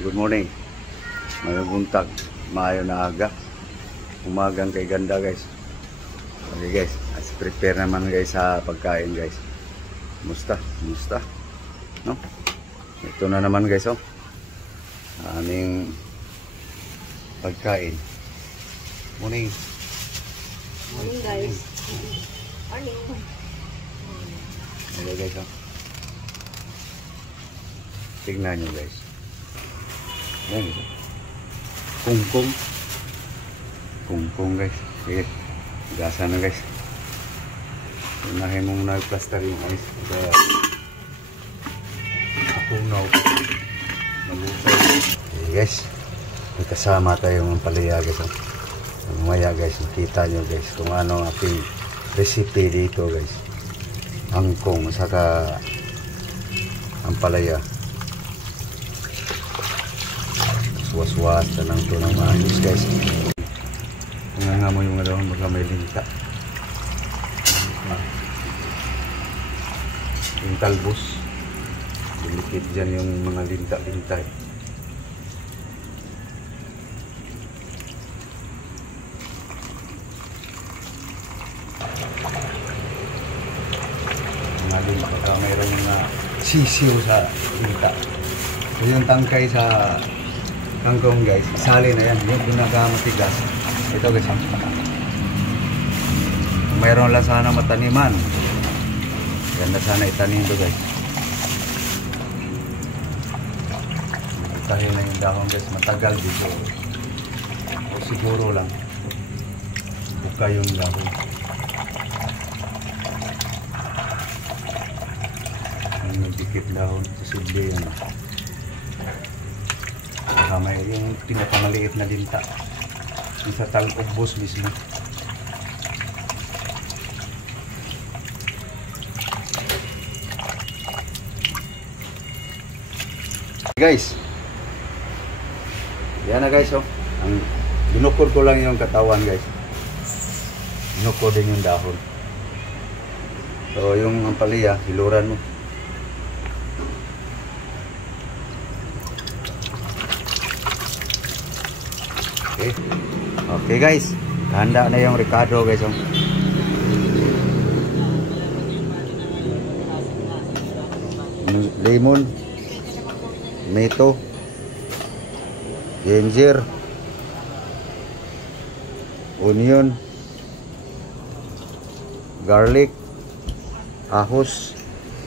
Good morning. Mayong buntag, maayo na aga. Umagang kay ganda guys. Okay guys, as prepare naman guys sa pagkain guys. Musta? No? Ito na naman guys oh. Aming pagkain. Morning. Morning guys. Morning. Hello guys oh. Tignan nyo guys. Yan ito. Kungkong guys. Sige. Gasa na guys. Unahin mong nag-plaster yung ice. Punaw. Nabusay. Okay guys. May kasama tayong palaya guys. Mamaya guys. Makita nyo guys kung ano ang ating recipe dito guys. Angkong saka ang palaya. Waswas na lang ito ng maayos guys. Nga mo yung adawang baga may linta. Yung talbos. Dilikit dyan yung mga linta-linta. Mga linta baka mayroong mga sisiw sa linta. So yung tangkay sa kangkong guys, isali na yan. Yung pinakamatigas. Ito guys. Kung mayroon lang sana mataniman, ganda sana itanim ito guys. Dahil na yung dahon guys, matagal dito. O siguro lang. Buka yung dahon. Yung dikit dahon, posible yan. May yung pinakamaliit na linta yung sa talubos mismo. Guys, yan na guys oh. Ang binukod ko lang yung katawan guys. Binukod din yung dahon. So yung ampalaya hiluran mo. Okay guys, handa na yung Ricardo guys oh. Lemon, tomato, ginger, onion, garlic, ahos,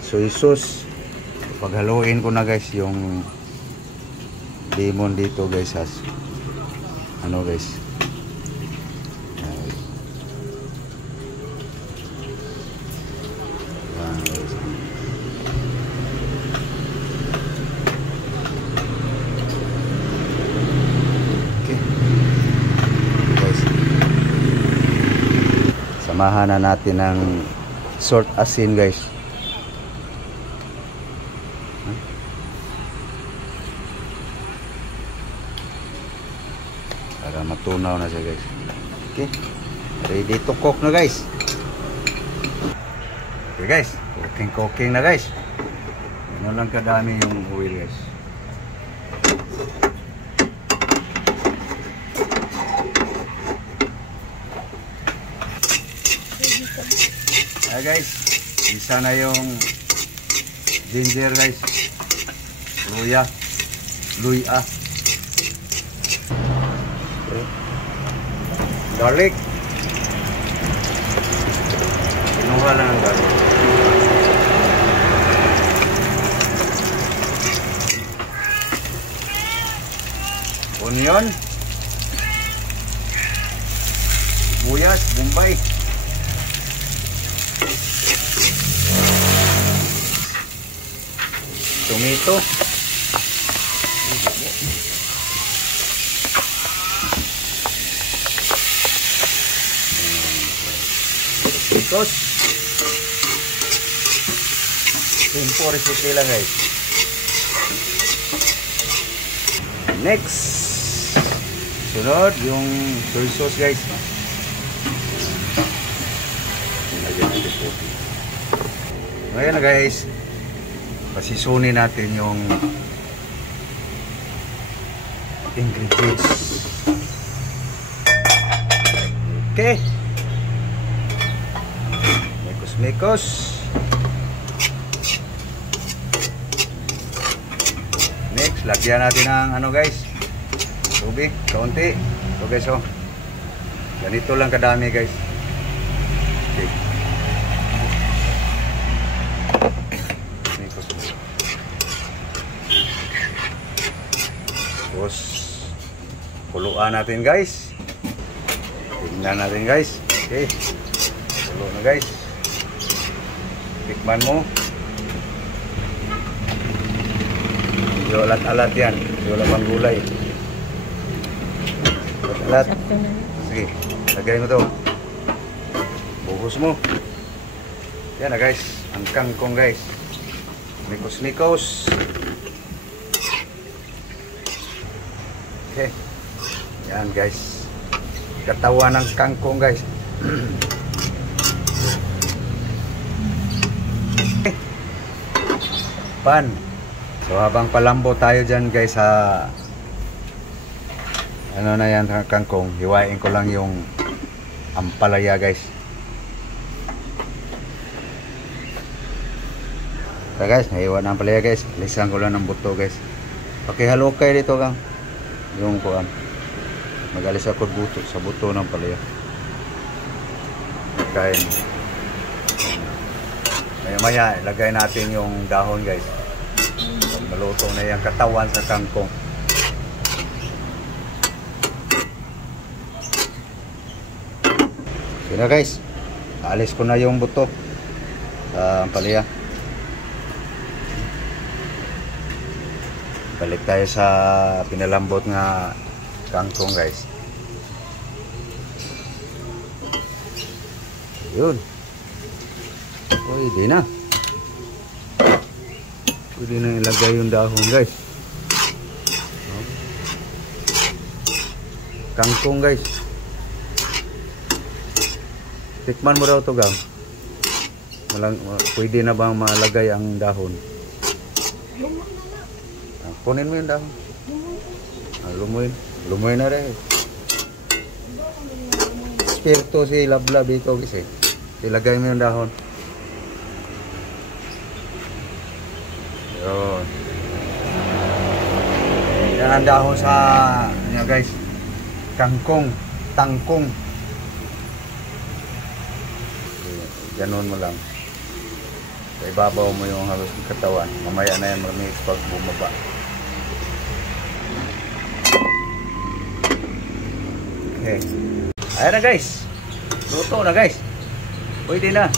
soy sauce. Paghaluin ko na guys yung lemon dito guys has ano guys. Samahan na natin ng salt asin guys. Para matunaw na siya guys. Okay. Ready to cook na guys. Okay guys. Cooking na guys. Ano lang kadami yung oil guys. Guys, isa na yung ginger guys, luya, okay. Garlic, pinuha lang ang garlic, onion, sibuyas, bombay, tomato, sauce. Simple recipe lang guys. Next, sunod yung soy sauce guys. Ngayon na guys, pasisunin natin yung ingredients. Okay. Mekos-mekos. Next, lagyan natin ng ano guys, tubig, kaunti. So guys, oh. Ganito lang kadami guys. Okay. Tapos, kuluan natin guys. Tingnan natin guys. Okay. Kulo na guys. Tikman mo. Hindi alat-alat yan. Hindi wala pang gulay. Alat. Sakto na. Sige, lagay mo to. Buhos mo. Yan na guys. Ang kangkong guys. Mikos-mikos. Okay. Yan guys. Katawan ng kangkong guys. Pan. So habang palambo tayo dyan guys sa ano na yan kangkong, hiwain ko lang yung ampalaya guys. So guys, nahiwa na ampalaya guys. Lisan ko lang ng buto guys. Pakihalo kayo dito kang yung kuan. Magalis ako buto sa buto ng palaya. Kain. Maya ilagay natin yung dahon guys. Maluto na yung katawan sa kangkong. Sige guys, alis ko na yung buto ang palaya. Balik tayo sa pinalambot nga kangkong guys. Yun. Pwede na. Pwede na ilagay yung dahon guys. Kangkong guys. Tikman mo daw to gang. Pwede na bang malagay ang dahon? Kunin mo yung dahon. Lumoy na rin. Espiritu si lablab ito kasi. Ilagay mo yung dahon. Yun. Yan ang dahon sa ano guys. Kangkong. Tangkong. Ganon mo lang. Sa ibabaw mo yung halos ng katawan. Mamaya na yan marami pag bumaba. Okay. Ayan na guys. Luto na guys. Pwede na.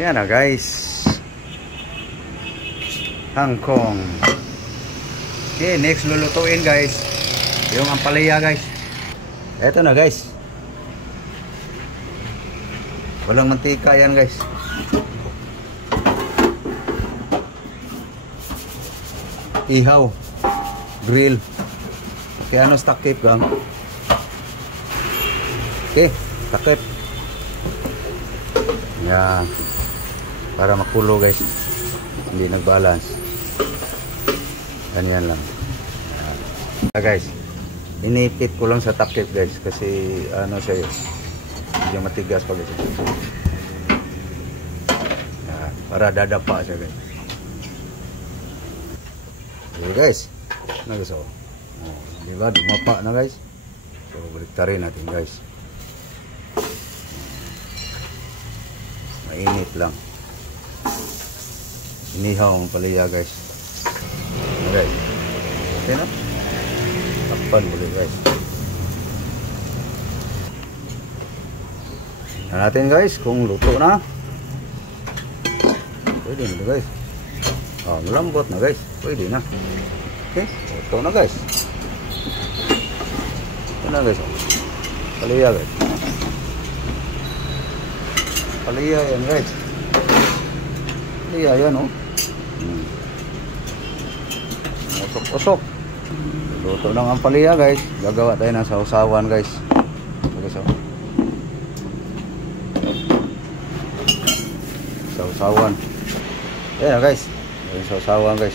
Yan na guys. Kangkong. Okay, next lulutuin guys. Yung ampalaya guys. Eto na guys. Walang mantika yan guys. Ihaw. Grill. Kaya ano takip gang. Okay, takip. Yan. Para makulo guys. Hindi nagbalance. Ganyan lang. Yan. Guys, inipit ko lang sa takip guys kasi ano siya yun. Medyo matigas pa guys. Yan. Para dadapa siya guys. Okay guys. Ano guys oh. Diba? Dumapa na guys. So baliktarin natin guys. Mainit lang. Inihaw ang palaya guys. Okay. Okay na? Takpan ulit guys. Tingnan natin guys kung luto na. Pwede na guys. Malambot na guys. Pwede na. Okay. Luto na guys. Ito na guys. Palaya guys. Palaya yan guys. Palaya yan oh. Usok-usok. Luto lang ang palaya guys. Gagawa tayo ng sausawan guys. Sausawan. Ayan guys. Ayan sausawan guys.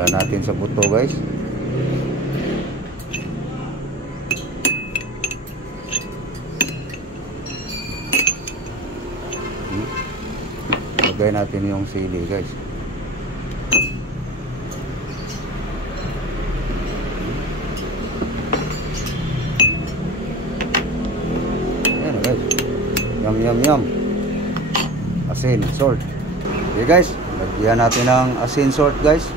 Wala natin sa buto guys. Lagay natin yung sili guys. Ayan na guys. Yum yum yum. Asin, salt. Okay guys, lagyan natin ng asin, salt guys.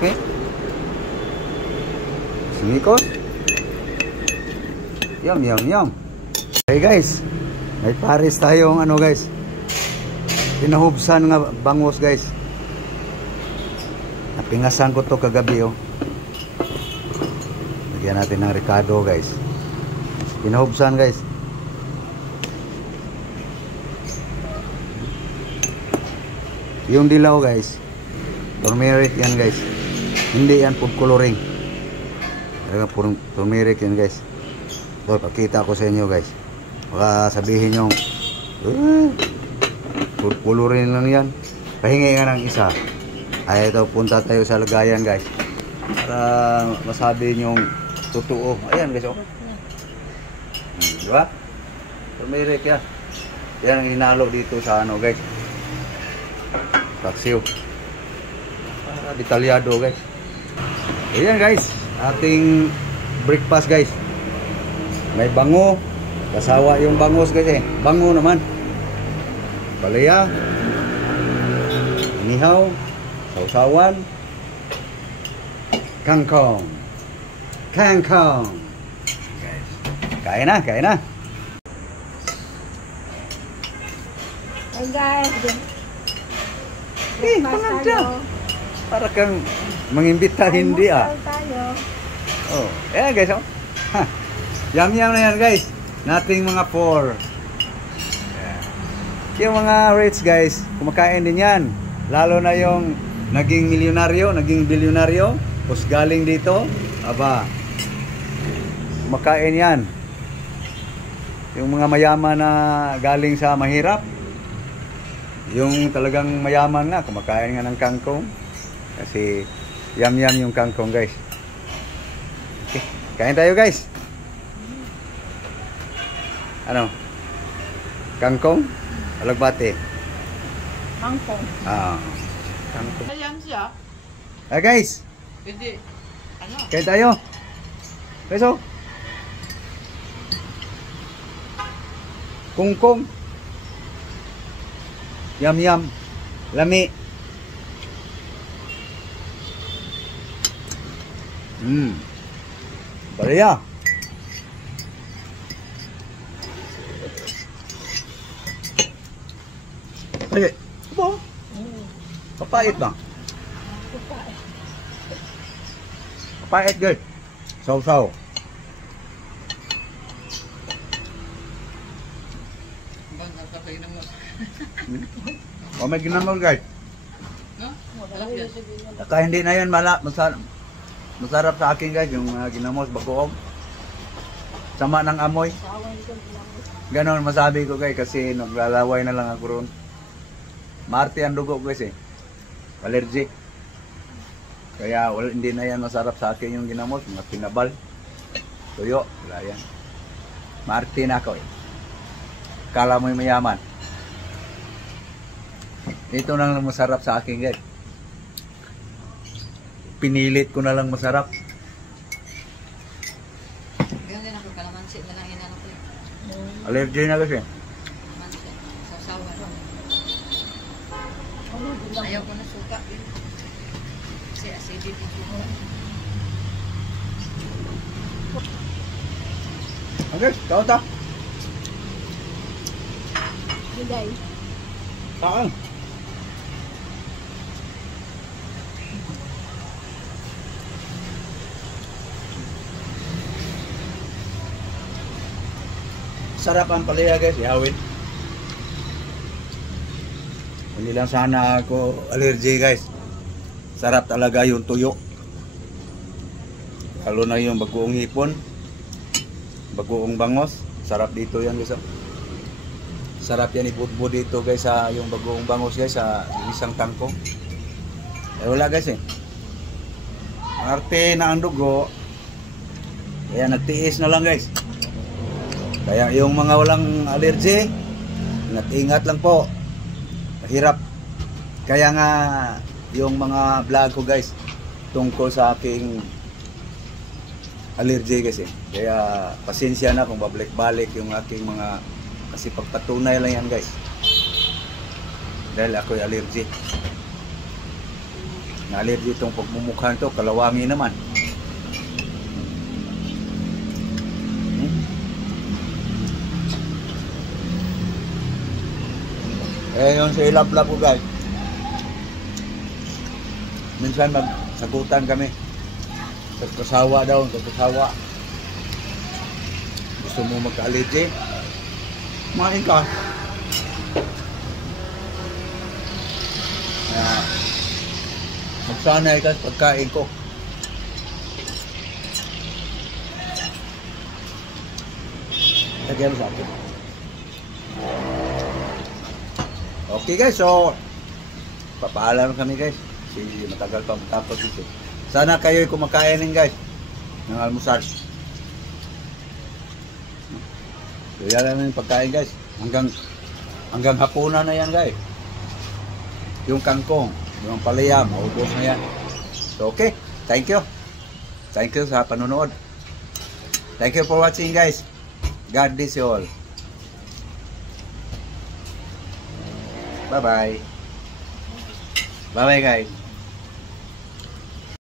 Okay. Sumikot. Yum yum yum. Okay guys, may pares tayong ano guys, pinahubsan nga bangus guys. Napingasan ko to kagabi oh. Lagyan natin ng ricado guys. Pinahubsan guys. Yung dilaw guys, turmeric yan guys. Hindi yan food coloring. Talagang turmeric yan guys. Ito, pakita ko sa inyo guys. Baka sabihin nyo, food coloring lang yan. Pahingi nga ng isa. Ay ito, punta tayo sa lagayan guys. Para masabi nyo totoo. Ayan guys oh. Diba? Turmeric yan. Yan ang hinalo dito sa ano guys. Paksiw. Para detalyado guys. Ayan guys. Ating breakfast guys. May bango. Kasawa yung bangus guys eh. Bango naman. Palaya. Inihaw. Sausawan. Kangkong. Kangkong. Guys. Kain na, kain na. Hey guys. Pangan dyan. Para kang mangimbita hindi ah. Tayo. Oh, ayan guys oh. Ha. Yum yum na yan guys. Nating mga 4. Yung mga rich guys, kumakain din yan. Lalo na yung naging milyonaryo, naging bilyonaryo, tapos galing dito, aba, kumakain yan. Yung mga mayaman na galing sa mahirap, yung talagang mayaman nga, kumakain nga ng kangkong. Kasi yum yum yung kangkong guys. Okay, kain tayo guys. Ano? Kangkong? Alagbate? Mangkong. Ah. Kangkong. Ayan siya. Ah guys, Hindi. Ano? kain tayo. Guys oh. Kungkong. Yum yum. Lami. Balaya. Ay, apa? Papait ba? Papait guys. Saw-saw. Bang kakapay na mo. O may ginamol guys. No? Alam yan. Saka hindi na yan masarap sa akin guys yung ginamos bagoong. Sama ng amoy. Ganon masabi ko guys kasi naglalaway na lang ako ron. Marte ang dugo guys eh. Allergic. Kaya hindi na yan masarap sa akin yung ginamos. Mga pinabal. Tuyo. Wala yan. Marte na ako eh. Kala mo'y mayaman. Ito na lang masarap sa akin guys. Pinilit ko na lang masarap. Ganyan din ako kalamansi. Malang inano ko yun. Allergy na kasi. Kalamansi. Sasawa ko. Ayaw ko na suka. Kasi acidity ko. Okay, tao ta. Bigay. Saan? Sarap ang palaya guys, ihawin. Hindi lang sana ako allergy guys. Sarap talaga yung tuyo. Lalo na yung bagoong hipon, bagoong bangos. Sarap dito yan guys. Masarap yan ibudbud dito guys sa yung bagong bangus guys sa isang tangko. Eh wala guys eh. Arte na ang dugo. Kaya nagtiis na lang guys. Kaya yung mga walang allergy, ingat lang po. Mahirap. Kaya nga yung mga vlog ko guys tungkol sa aking allergy kasi. Kaya pasensya na kung babalik-balik yung aking mga kasi pagpatunay lang yan guys. Dahil ako'y allergy. Na allergy itong pagmumukha nito, kalawangi naman. Eh yun sa ilap-lap ko guys. Minsan magsagutan kami. Kasawa daw, kasawa. Gusto mo magka-allergy? Kumain ka. Magsanay ka sa pagkain ko. Lagyan mo sa akin. Okay guys, so papaalam kami guys. Kasi matagal pa matapos ito. Sana kayo'y kumakain din guys ng almusal. So yan lang yung pagkain guys. Hanggang hapunan na yan guys. Yung kangkong, yung palaya, maubos na yan. So okay, thank you. Thank you sa panonood. Thank you for watching guys. God bless you all. Bye bye. Bye bye guys.